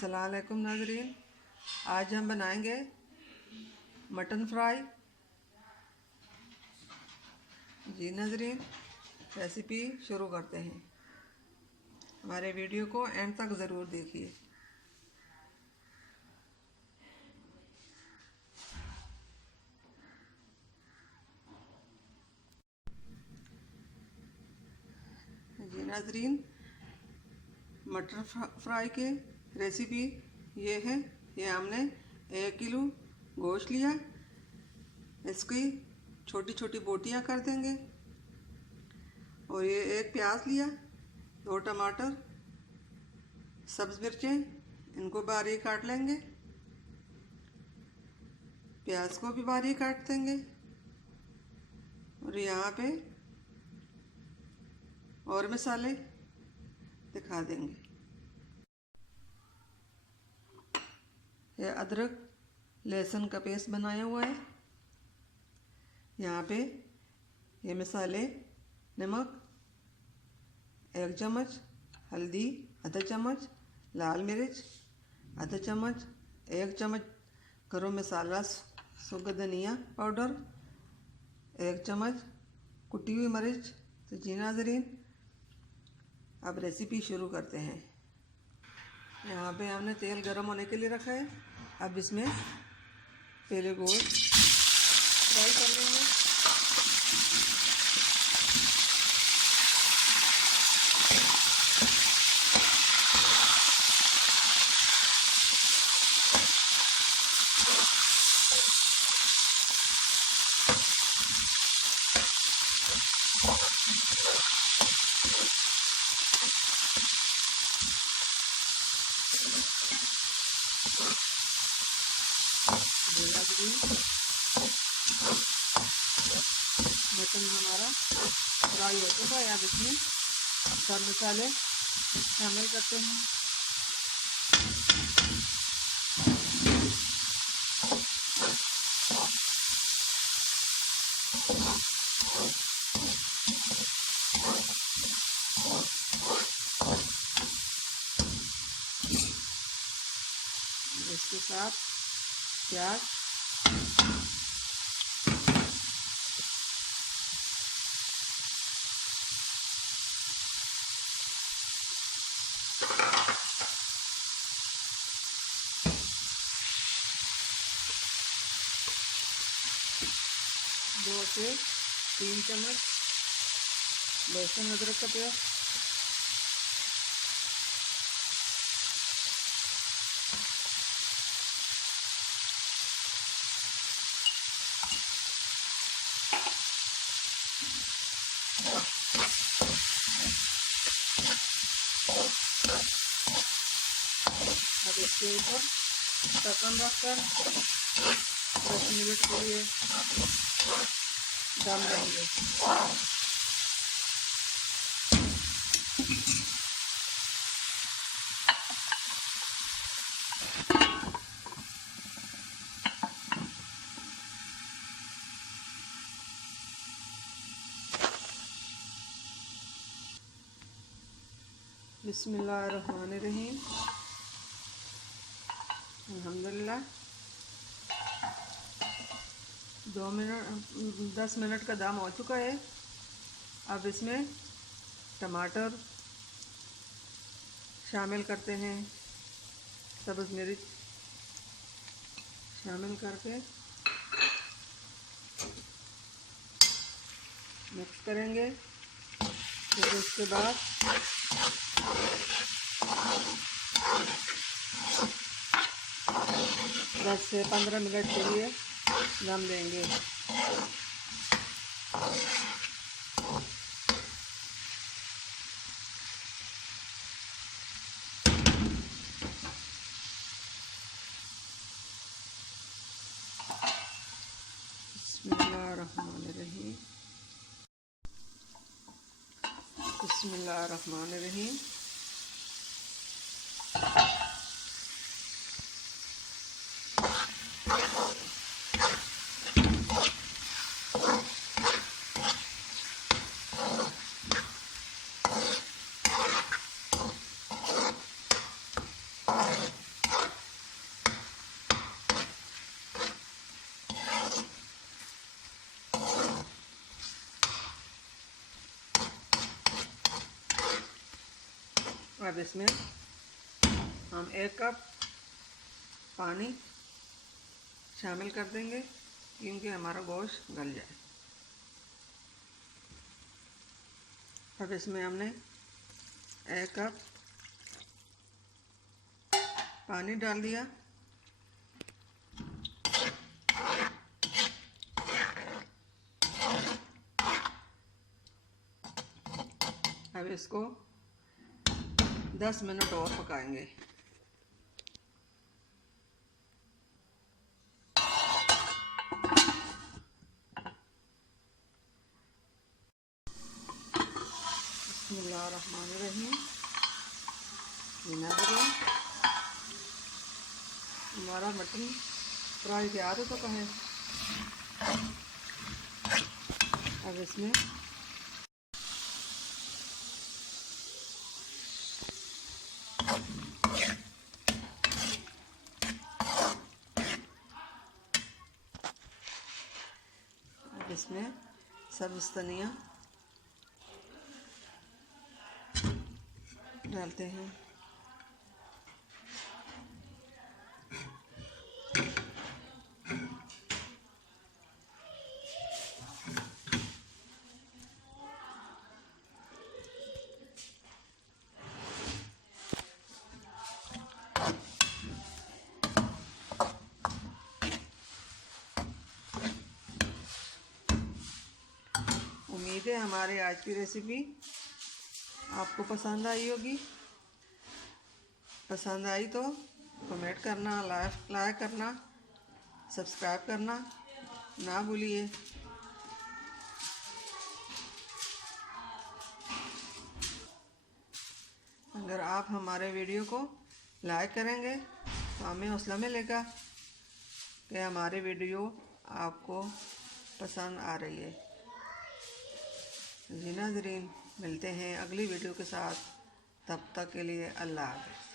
अस्सलाम वालेकुम नाज़रीन। आज हम बनाएंगे मटन फ्राई। जी नाज़रीन, रेसिपी शुरू करते हैं। हमारे वीडियो को एंड तक ज़रूर देखिए। जी नाज़रीन, मटर फ्राई के रेसिपी ये है। ये हमने 1 किलो गोश्त लिया, इसकी छोटी छोटी बोटियां कर देंगे। और ये 1 प्याज लिया, 2 टमाटर, सब्ज़ मिर्चें, इनको बारीक काट लेंगे। प्याज को भी बारीक काट देंगे। और यहाँ पे और मसाले दिखा देंगे। यह अदरक लहसुन का पेस्ट बनाया हुआ है। यहाँ पे ये मसाले, नमक 1 चम्मच, हल्दी आधा चम्मच, लाल मिर्च आधा चम्मच, 1 चम्मच गरम मसाला सूखा धनिया पाउडर, 1 चम्मच कुटी हुई मिर्च। तो जी नाज़रीन, अब रेसिपी शुरू करते हैं। यहाँ पे हमने तेल गरम होने के लिए रखा है। अब इसमें पहले गोश्त फ्राई कर लेंगे। मटन हमारा फ्राई हो चुका है। अब इसमें सब मसाले शामिल करते हैं। इसके साथ प्याज, दो से 3 चम्मच लहसुन अदरक का पेस्ट, अब इसके ऊपर ढक्कन रखकर 10 मिनट के लिए दम देंगे। बिस्मिल्लाहिर्रहमानिर्रहीम। अल्हम्दुलिल्लाह 10 मिनट का दम हो चुका है। अब इसमें टमाटर शामिल करते हैं, सब्ज़ मिर्च शामिल करके मिक्स करेंगे। फिर उसके बाद दस से 15 मिनट के लिए दम देंगे। बिस्मिल्लाहिर्रहमानिर्रहीम। बिस्मिल्लाहिर्रहमानिर्रहीम। अब इसमें हम 1 कप पानी शामिल कर देंगे क्योंकि हमारा गोश्त गल जाए। अब इसमें हमने 1 कप पानी डाल दिया। अब इसको 10 मिनट और पकाएंगे। बिस्मिल्लाहिर्रहमानिर्रहीम। हमारा मटन फ्राई तैयार हो चुका है। अब इसमें सब्ज़ धनिया डालते हैं। उम्मीद है हमारे आज की रेसिपी आपको पसंद आई होगी। पसंद आई तो कमेंट करना, लाइक करना, सब्सक्राइब करना ना भूलिए। अगर आप हमारे वीडियो को लाइक करेंगे तो हमें हौसला मिलेगा कि हमारे वीडियो आपको पसंद आ रही है। जी नाज़रीन, मिलते हैं अगली वीडियो के साथ। तब तक के लिए अल्लाह हाफ़िज़।